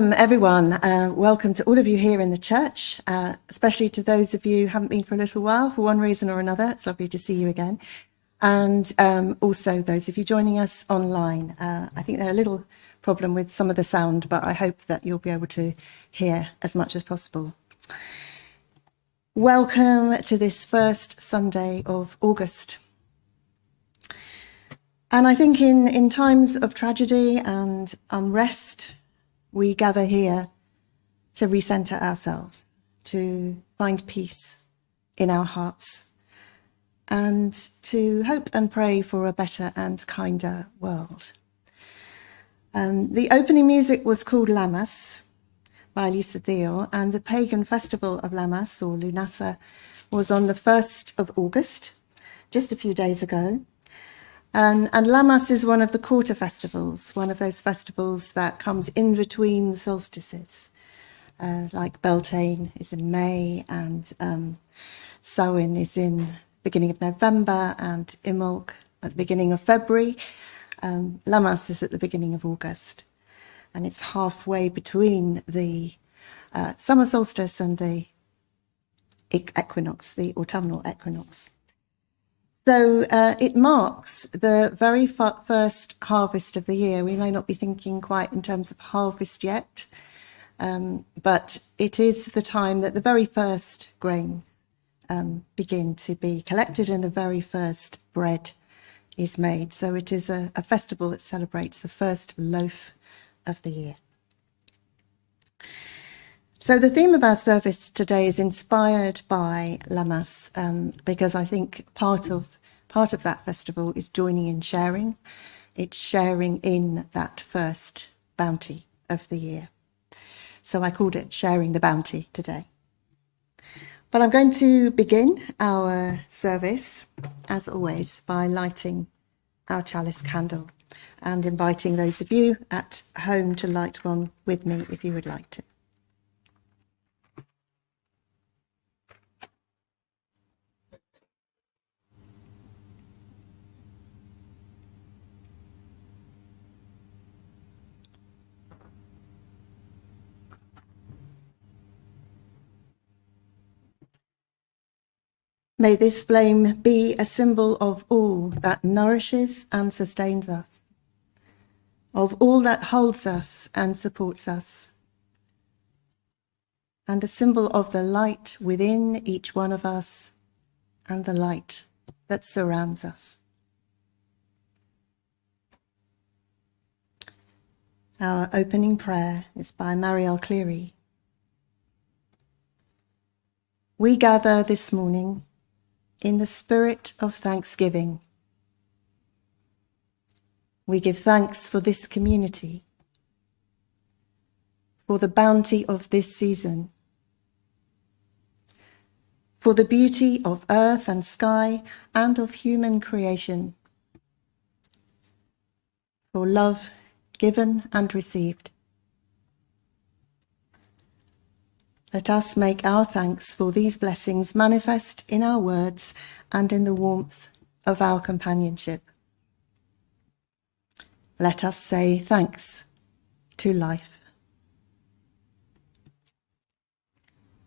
Welcome, everyone. Welcome to all of you here in the church, especially to those of you who haven't been for a little while, for one reason or another. It's lovely to see you again. And also those of you joining us online. I think there's a little problem with some of the sound, but I hope that you'll be able to hear as much as possible. Welcome to this first Sunday of August. And I think in times of tragedy and unrest, we gather here to recenter ourselves, to find peace in our hearts, and to hope and pray for a better and kinder world. The opening music was called Lammas by Lisa Dio, and the pagan festival of Lammas, or Lunasa, was on the 1st of August, just a few days ago. And Lammas is one of the quarter festivals, one of those festivals that comes in between the solstices, like Beltane is in May, and Samhain is in beginning of November, and Imbolc at the beginning of February. Lammas is at the beginning of August, and it's halfway between the summer solstice and the equinox, the autumnal equinox. So it marks the very first harvest of the year. We may not be thinking quite in terms of harvest yet, but it is the time that the very first grains begin to be collected and the very first bread is made. So it is a festival that celebrates the first loaf of the year. So the theme of our service today is inspired by Lammas, because I think part of that festival is joining in sharing. It's sharing in that first bounty of the year. So I called it Sharing the Bounty today. But I'm going to begin our service, as always, by lighting our chalice candle and inviting those of you at home to light one with me if you would like to. May this flame be a symbol of all that nourishes and sustains us, of all that holds us and supports us, and a symbol of the light within each one of us and the light that surrounds us. Our opening prayer is by Marielle Cleary. We gather this morning in the spirit of thanksgiving. We give thanks for this community, for the bounty of this season, for the beauty of earth and sky and of human creation, for love given and received. Let us make our thanks for these blessings manifest in our words and in the warmth of our companionship. Let us say thanks to life.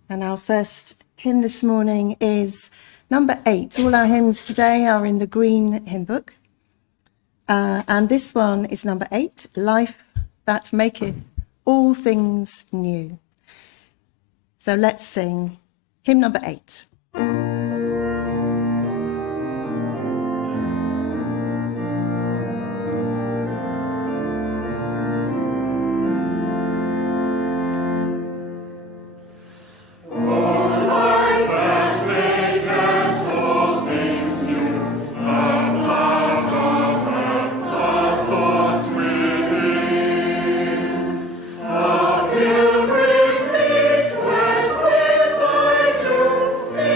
And our first hymn this morning is number 8. All our hymns today are in the green hymn book. And this one is number 8, Life That Maketh All Things New. So let's sing hymn number 8. Pilgrim feet wet with thy dew,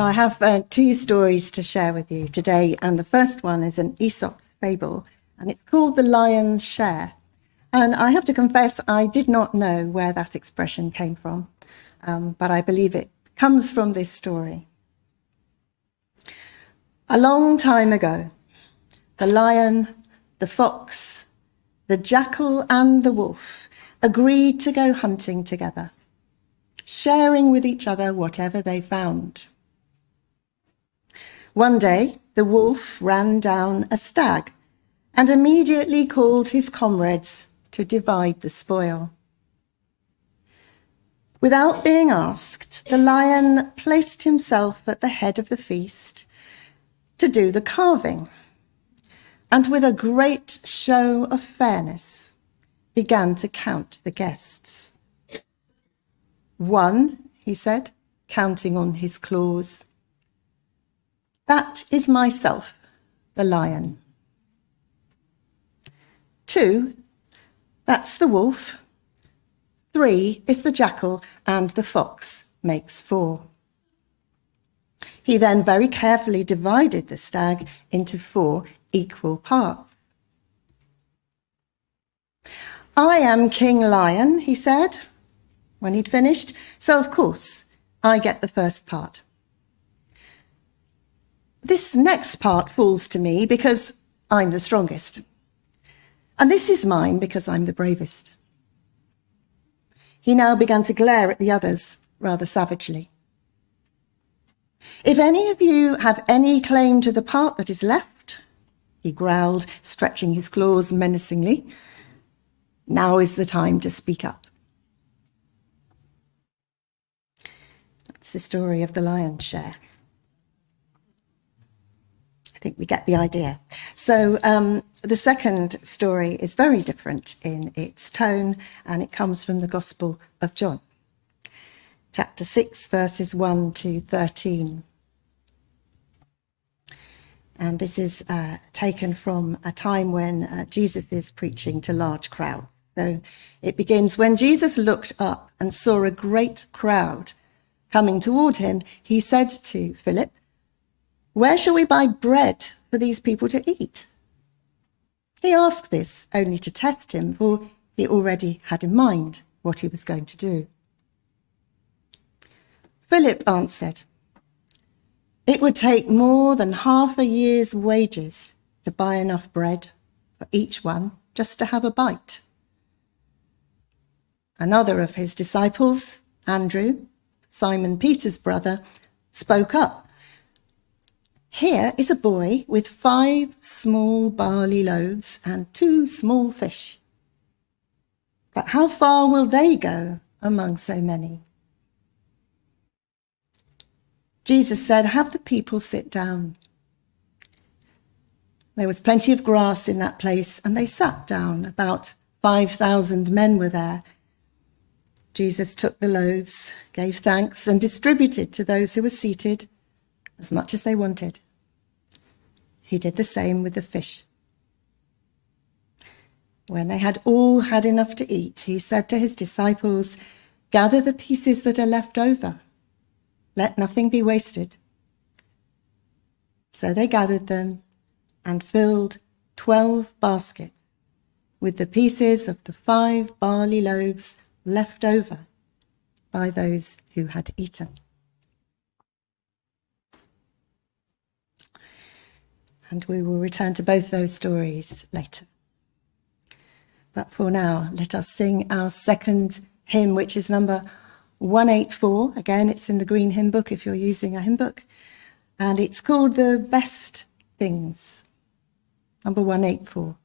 I have two stories to share with you today, and the first one is an Aesop's fable, and it's called The Lion's Share. And I have to confess, I did not know where that expression came from, but I believe it comes from this story. A long time ago, the lion, the fox, the jackal, and the wolf agreed to go hunting together, sharing with each other whatever they found. One day, the wolf ran down a stag and immediately called his comrades to divide the spoil. Without being asked, the lion placed himself at the head of the feast to do the carving, and with a great show of fairness, began to count the guests. 1, he said, counting on his claws. That is myself, the lion. 2, that's the wolf. 3 is the jackal, and the fox makes 4. He then very carefully divided the stag into 4 equal parts. I am King Lion, he said, when he'd finished, so of course I get the first part. This next part falls to me because I'm the strongest. And this is mine because I'm the bravest. He now began to glare at the others rather savagely. If any of you have any claim to the part that is left, he growled, stretching his claws menacingly, now is the time to speak up. That's the story of the lion's share. I think we get the idea. So the second story is very different in its tone, and it comes from the Gospel of John, chapter 6, verses 1 to 13. And this is taken from a time when Jesus is preaching to large crowds. So it begins, when Jesus looked up and saw a great crowd coming toward him, he said to Philip, "Where shall we buy bread for these people to eat?" He asked this only to test him, for he already had in mind what he was going to do. Philip answered, "It would take more than half a year's wages to buy enough bread for each one just to have a bite." Another of his disciples, Andrew, Simon Peter's brother, spoke up. "Here is a boy with 5 small barley loaves and 2 small fish. But how far will they go among so many?" Jesus said, "Have the people sit down." There was plenty of grass in that place, and they sat down. About 5,000 men were there. Jesus took the loaves, gave thanks, and distributed to those who were seated as much as they wanted. He did the same with the fish. When they had all had enough to eat, he said to his disciples, "Gather the pieces that are left over. Let nothing be wasted." So they gathered them and filled 12 baskets with the pieces of the 5 barley loaves left over by those who had eaten. And we will return to both those stories later. But for now, let us sing our second hymn, which is number 184. Again, it's in the green hymn book if you're using a hymn book. And it's called The Best Things, number 184.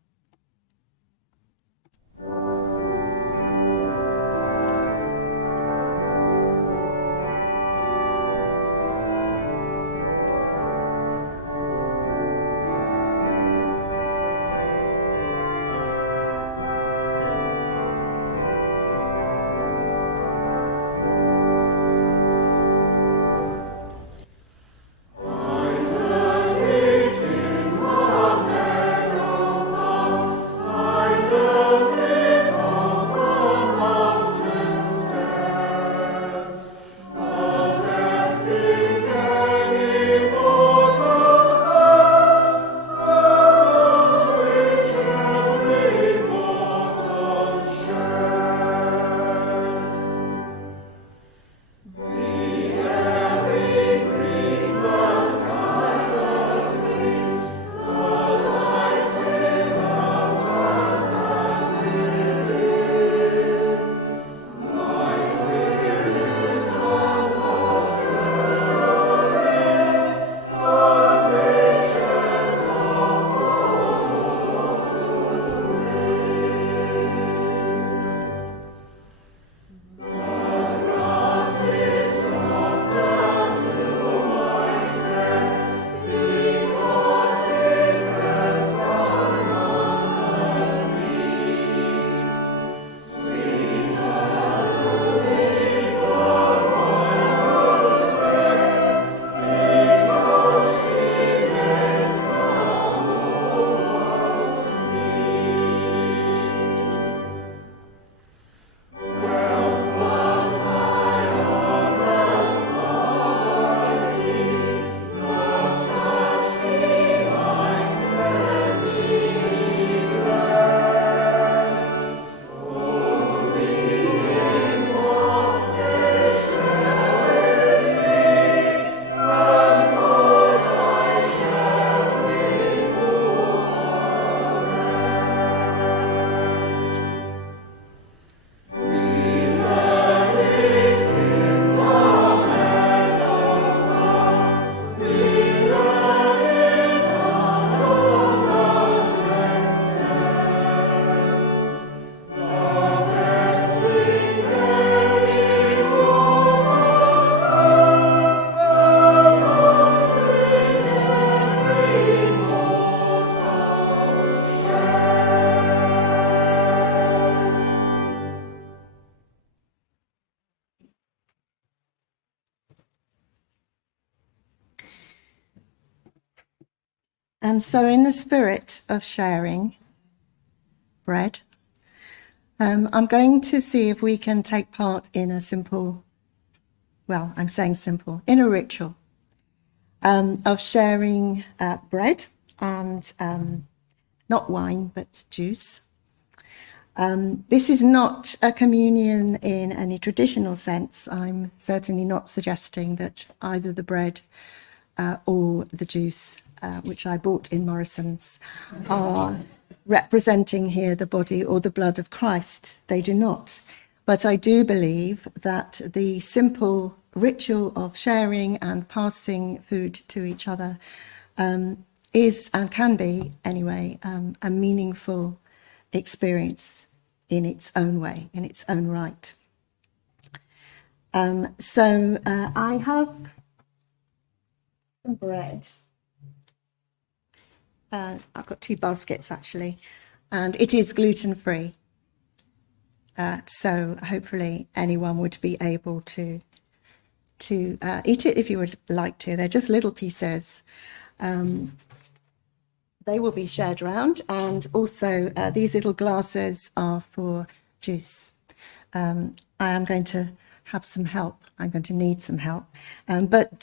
And so in the spirit of sharing bread, I'm going to see if we can take part in a simple, well, I'm saying simple, in a ritual of sharing bread and not wine, but juice. This is not a communion in any traditional sense. I'm certainly not suggesting that either the bread or the juice, which I bought in Morrison's, are representing here the body or the blood of Christ. They do not. But I do believe that the simple ritual of sharing and passing food to each other is, and can be anyway, a meaningful experience in its own way, in its own right. So I have some bread. I've got 2 baskets actually, and it is gluten-free. So hopefully anyone would be able to eat it if you would like to. They're just little pieces. They will be shared around, and also these little glasses are for juice. I am going to have some help. I'm going to need some help. But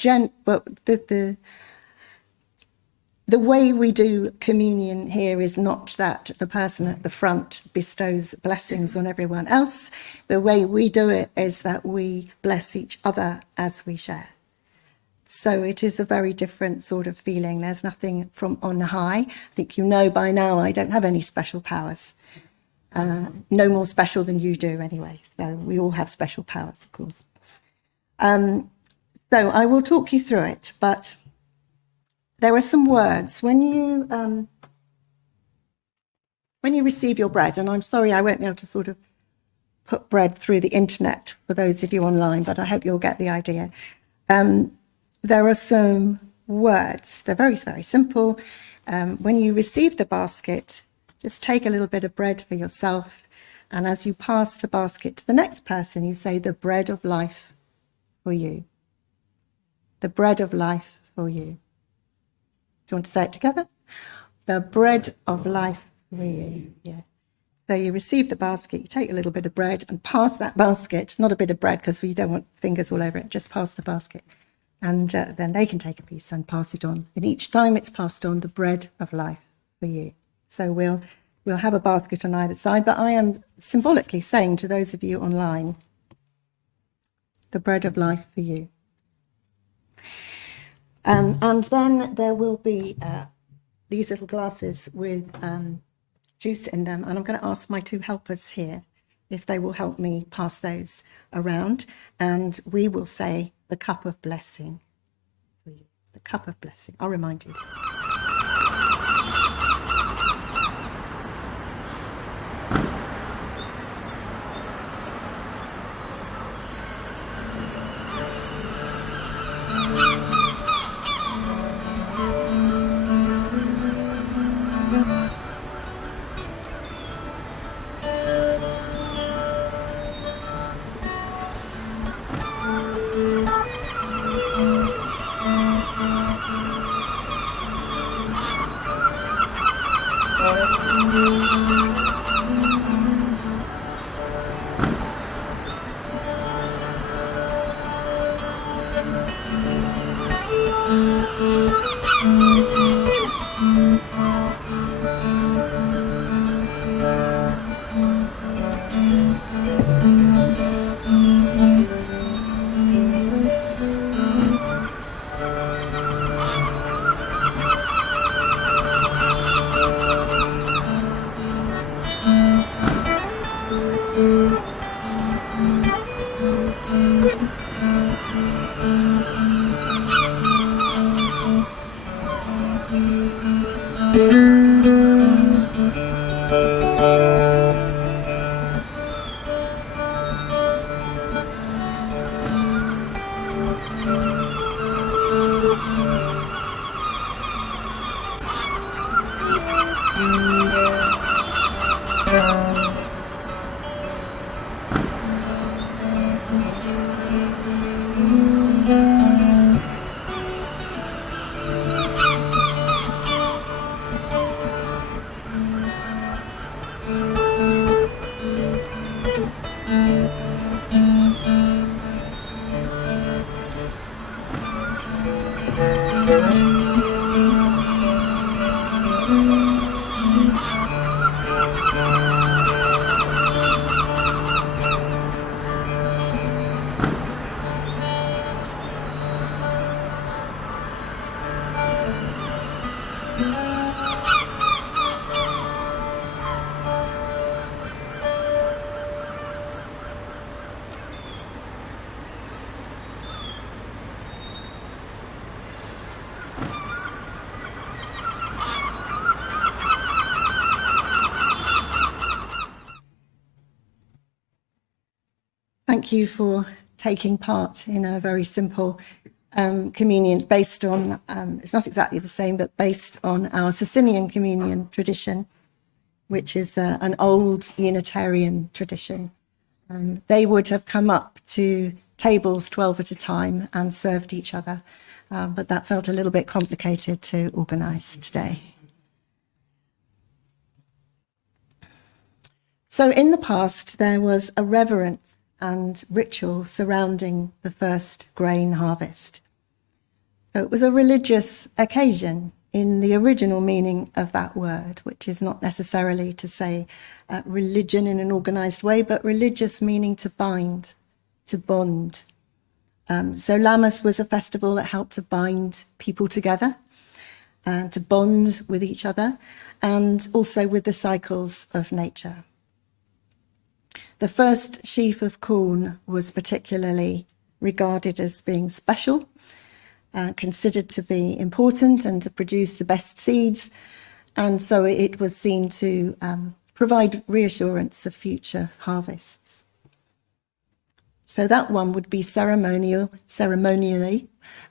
the way we do communion here is not that the person at the front bestows blessings on everyone else. The way we do it is that we bless each other as we share. So it is a very different sort of feeling. There's nothing from on high. I think you know by now I don't have any special powers. No more special than you do anyway. So we all have special powers, of course. So I will talk you through it, but there are some words. When you receive your bread, and I'm sorry I won't be able to sort of put bread through the internet for those of you online, but I hope you'll get the idea. There are some words. They're very, very simple. When you receive the basket, just take a little bit of bread for yourself, and as you pass the basket to the next person, you say, "The bread of life for you." The bread of life for you. Do you want to say it together? The bread of life for you. Yeah. So you receive the basket, you take a little bit of bread and pass that basket, not a bit of bread because we don't want fingers all over it, just pass the basket. And then they can take a piece and pass it on. And each time it's passed on, the bread of life for you. So we'll have a basket on either side, but I am symbolically saying to those of you online, the bread of life for you. And then there will be these little glasses with juice in them. And I'm going to ask my 2 helpers here if they will help me pass those around. And we will say the cup of blessing for you. The cup of blessing. I'll remind you. Thank you for taking part in a very simple communion based on, it's not exactly the same, but based on our Socinian communion tradition, which is an old Unitarian tradition. They would have come up to tables 12 at a time and served each other, but that felt a little bit complicated to organise today. So in the past, there was a reverence and ritual surrounding the first grain harvest. So it was a religious occasion in the original meaning of that word, which is not necessarily to say religion in an organised way, but religious meaning to bind, to bond. So Lammas was a festival that helped to bind people together and to bond with each other and also with the cycles of nature. The first sheaf of corn was particularly regarded as being special, considered to be important and to produce the best seeds, and so it was seen to provide reassurance of future harvests. So that one would be ceremonially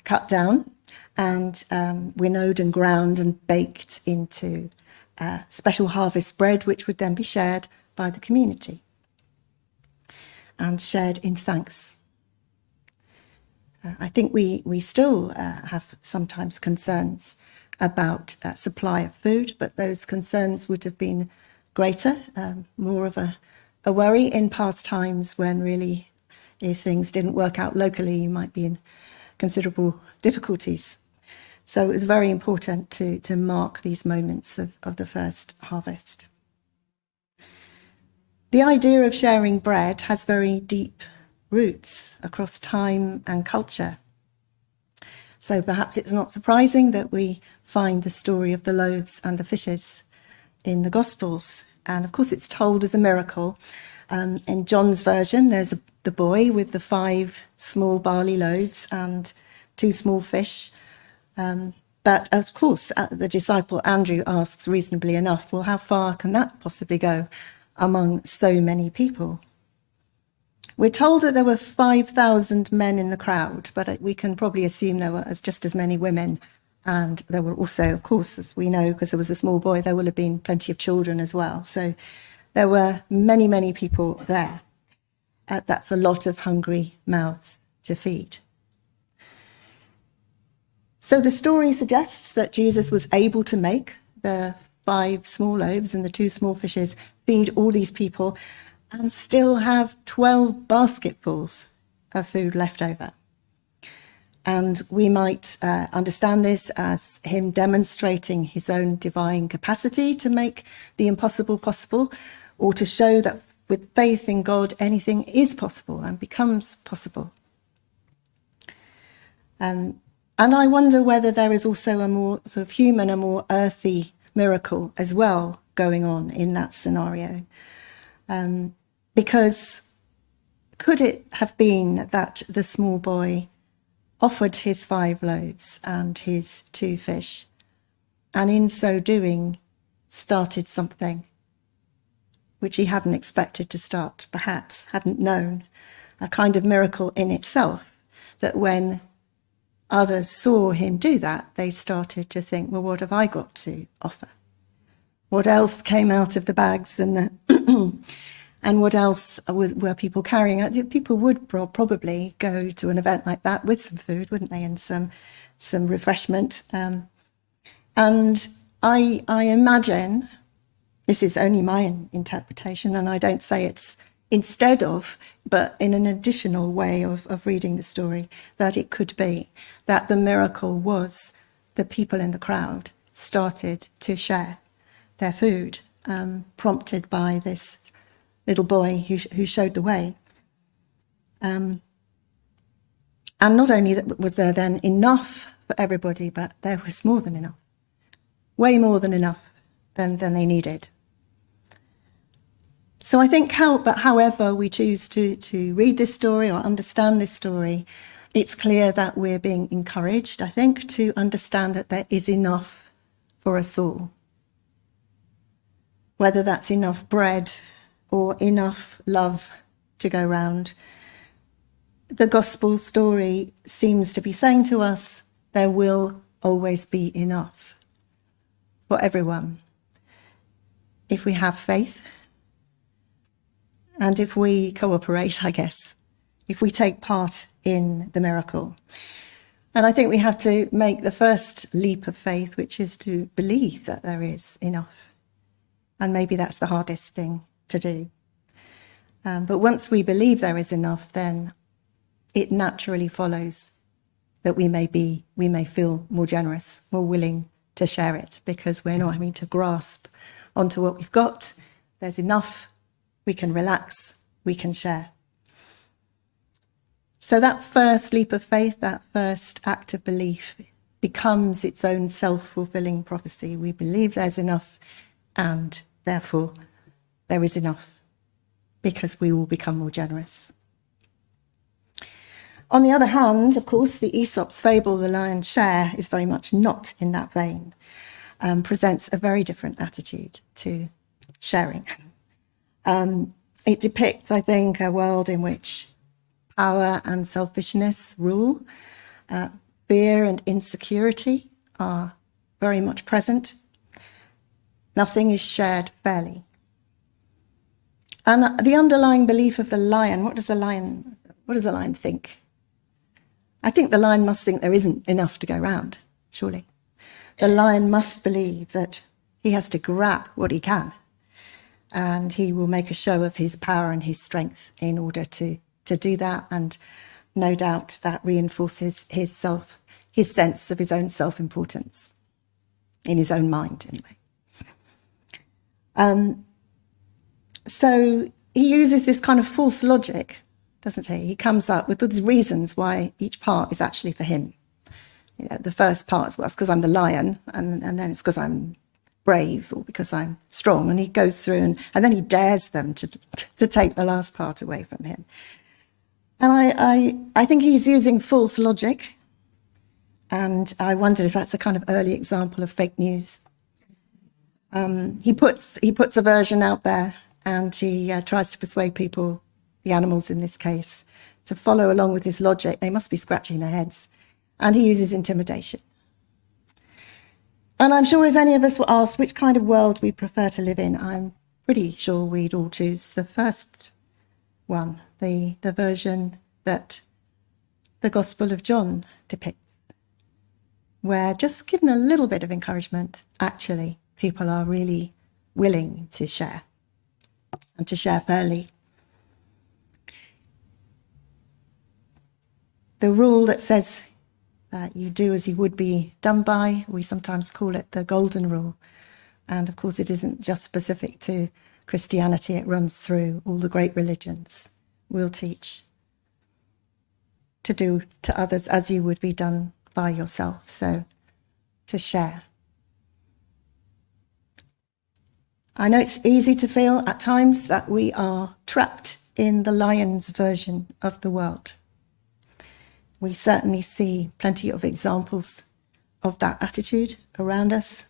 cut down and winnowed and ground and baked into special harvest bread, which would then be shared by the community and shared in thanks. I think we still have sometimes concerns about supply of food, but those concerns would have been greater, more of a worry in past times when really, if things didn't work out locally, you might be in considerable difficulties. So it was very important to mark these moments of the first harvest. The idea of sharing bread has very deep roots across time and culture. So perhaps it's not surprising that we find the story of the loaves and the fishes in the Gospels. And of course, it's told as a miracle. In John's version, there's the boy with the 5 small barley loaves and 2 small fish. But of course, the disciple Andrew asks reasonably enough, well, how far can that possibly go among so many people? We're told that there were 5,000 men in the crowd, but we can probably assume there were just as many women. And there were also, of course, as we know, because there was a small boy, there will have been plenty of children as well. So there were many, many people there. That's a lot of hungry mouths to feed. So the story suggests that Jesus was able to make the 5 small loaves and the 2 small fishes feed all these people and still have 12 basketfuls of food left over. And we might understand this as him demonstrating his own divine capacity to make the impossible possible, or to show that with faith in God, anything is possible and becomes possible. And I wonder whether there is also a more sort of human, a more earthy miracle as well going on in that scenario. Because could it have been that the small boy offered his 5 loaves and his 2 fish, and in so doing started something which he hadn't expected to start, perhaps hadn't known, a kind of miracle in itself, that when others saw him do that, they started to think, well, what have I got to offer? What else came out of the bags and and what else were people carrying out? People would probably go to an event like that with some food, wouldn't they, and some refreshment. And I imagine, this is only my interpretation, and I don't say it's instead of, but in an additional way of reading the story, that it could be that the miracle was the people in the crowd started to share their food, prompted by this little boy who showed the way. And not only was there then enough for everybody, but there was more than enough, way more than enough than they needed. So I think however we choose to read this story or understand this story, it's clear that we're being encouraged, I think, to understand that there is enough for us all. Whether that's enough bread or enough love to go round, the gospel story seems to be saying to us there will always be enough for everyone if we have faith and if we cooperate, I guess, if we take part in the miracle. And I think we have to make the first leap of faith, which is to believe that there is enough. And maybe that's the hardest thing to do. But once we believe there is enough, then it naturally follows that we may feel more generous, more willing to share it, because we're not having to grasp onto what we've got. There's enough, we can relax, we can share. So that first leap of faith, that first act of belief, becomes its own self-fulfilling prophecy. We believe there's enough, and therefore there is enough, because we will become more generous. On the other hand, of course, the Aesop's fable, The Lion's Share, is very much not in that vein, presents a very different attitude to sharing. It depicts, I think, a world in which power and selfishness rule, fear and insecurity are very much present. Nothing is shared fairly. And the underlying belief of the lion, what does the lion think? I think the lion must think there isn't enough to go round, surely. The lion must believe that he has to grab what he can, and he will make a show of his power and his strength in order to do that. And no doubt that reinforces his sense of his own self-importance in his own mind, anyway. So he uses this kind of false logic, doesn't he? He comes up with these reasons why each part is actually for him. You know, the first part is, well, it's because I'm the lion, and then it's because I'm brave or because I'm strong. And he goes through and then he dares them to take the last part away from him. And I think he's using false logic. And I wondered if that's a kind of early example of fake news. He puts a version out there, and he tries to persuade people, the animals in this case, to follow along with his logic. They must be scratching their heads. And he uses intimidation. And I'm sure if any of us were asked which kind of world we prefer to live in, I'm pretty sure we'd all choose the first one, the version that the Gospel of John depicts, where, just given a little bit of encouragement, actually people are really willing to share, and to share fairly. The rule that says you do as you would be done by, we sometimes call it the golden rule. And of course, it isn't just specific to Christianity, it runs through all the great religions. We'll teach to do to others as you would be done by yourself. So to share. I know it's easy to feel at times that we are trapped in the lion's version of the world. We certainly see plenty of examples of that attitude around us.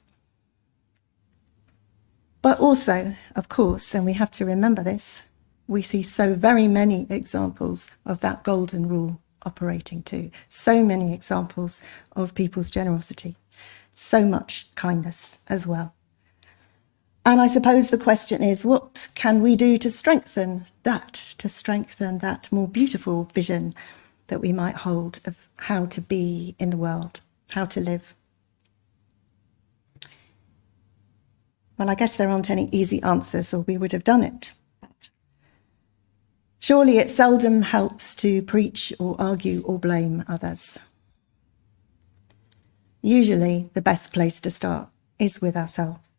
But also, of course, and we have to remember this, we see so very many examples of that golden rule operating too. So many examples of people's generosity, so much kindness as well. And I suppose the question is, what can we do to strengthen that more beautiful vision that we might hold of how to be in the world, how to live? Well, I guess there aren't any easy answers, or we would have done it. But Surely it seldom helps to preach or argue or blame others. Usually the best place to start is with ourselves.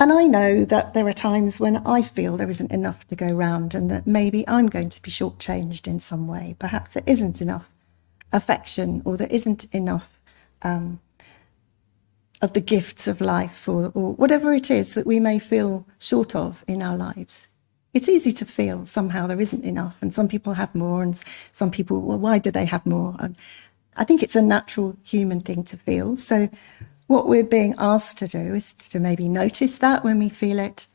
And I know that there are times when I feel there isn't enough to go round and that maybe I'm going to be shortchanged in some way. Perhaps there isn't enough affection, or there isn't enough of the gifts of life, or whatever it is that we may feel short of in our lives. It's easy to feel somehow there isn't enough, and some people have more, and some people, well, why do they have more? And I think it's a natural human thing to feel. So what we're being asked to do is to maybe notice that when we feel it,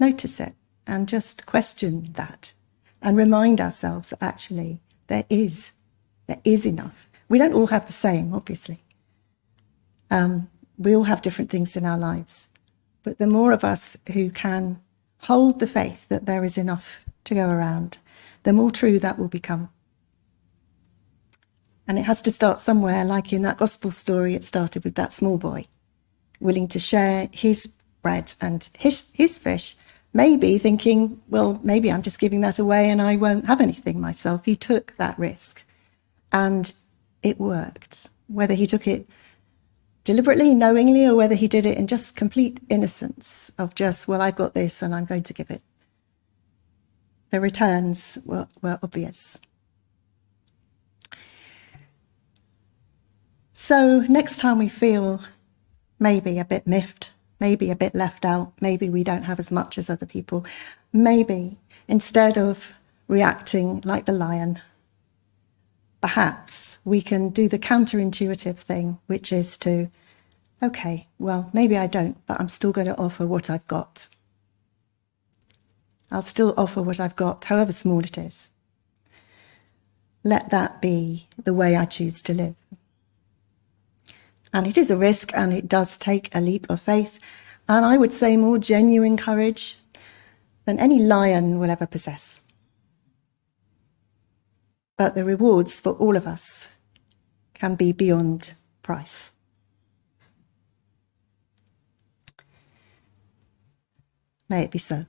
notice it, and just question that, and remind ourselves that actually there is enough. We don't all have the same, obviously. We all have different things in our lives, but the more of us who can hold the faith that there is enough to go around, the more true that will become. And it has to start somewhere, like in that gospel story, it started with that small boy willing to share his bread and his fish, maybe thinking, well, maybe I'm just giving that away and I won't have anything myself. He took that risk and it worked. Whether he took it deliberately, knowingly, or whether he did it in just complete innocence of just, well, I've got this and I'm going to give it. The returns were obvious. So next time we feel maybe a bit miffed, maybe a bit left out, maybe we don't have as much as other people, maybe instead of reacting like the lion, perhaps we can do the counterintuitive thing, which is to, okay, well, maybe I don't, but I'm still going to offer what I've got. I'll still offer what I've got, however small it is. Let that be the way I choose to live. And it is a risk, and it does take a leap of faith, and I would say more genuine courage than any lion will ever possess. But the rewards for all of us can be beyond price. May it be so.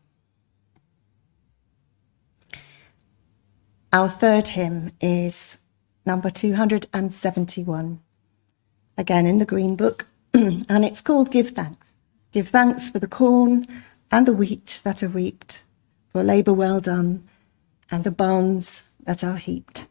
Our third hymn is number 271, again in the Green Book, and it's called Give Thanks. Give thanks for the corn and the wheat that are reaped, for labour well done, and the barns that are heaped.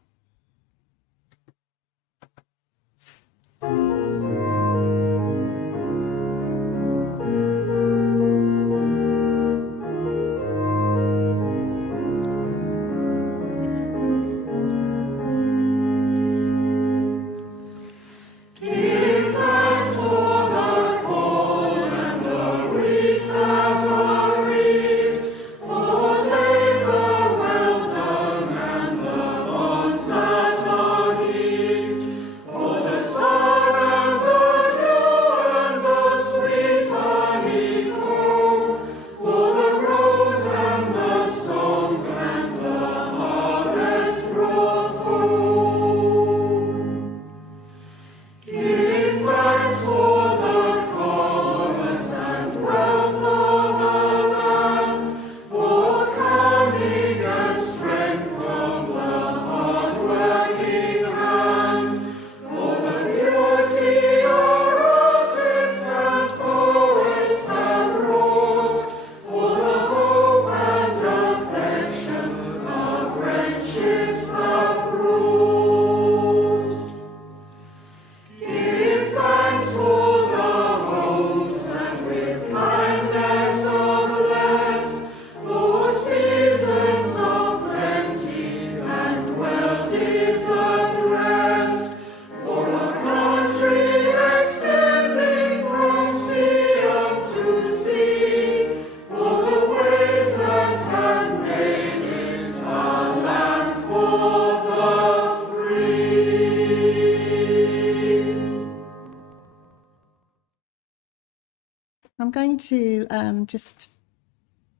I'm going to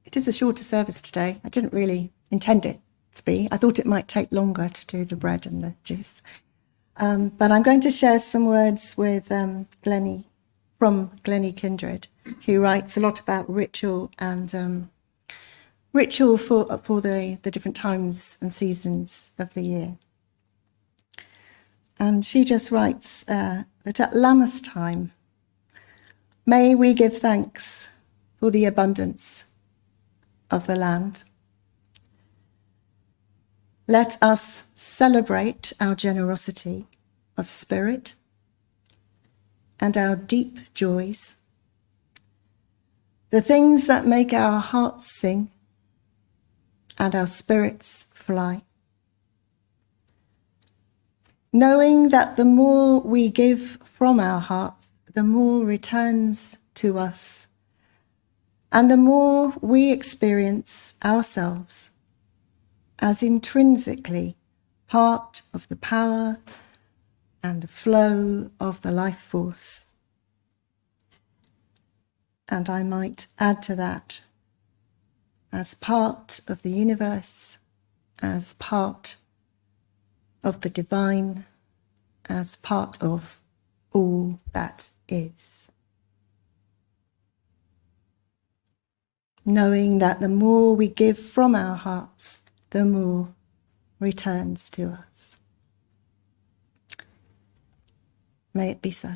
it is a shorter service today. I didn't really intend it to be. I thought it might take longer to do the bread and the juice. But I'm going to share some words with Glennie, from Glennie Kindred, who writes a lot about ritual and ritual for the different times and seasons of the year. And she just writes that at Lammas time, may we give thanks for the abundance of the land. Let us celebrate our generosity of spirit and our deep joys, the things that make our hearts sing and our spirits fly. Knowing that the more we give from our hearts, the more returns to us, and the more we experience ourselves as intrinsically part of the power and the flow of the life force. And I might add to that, as part of the universe, as part of the divine, as part of all that is. Knowing that the more we give from our hearts, the more returns to us. May it be so.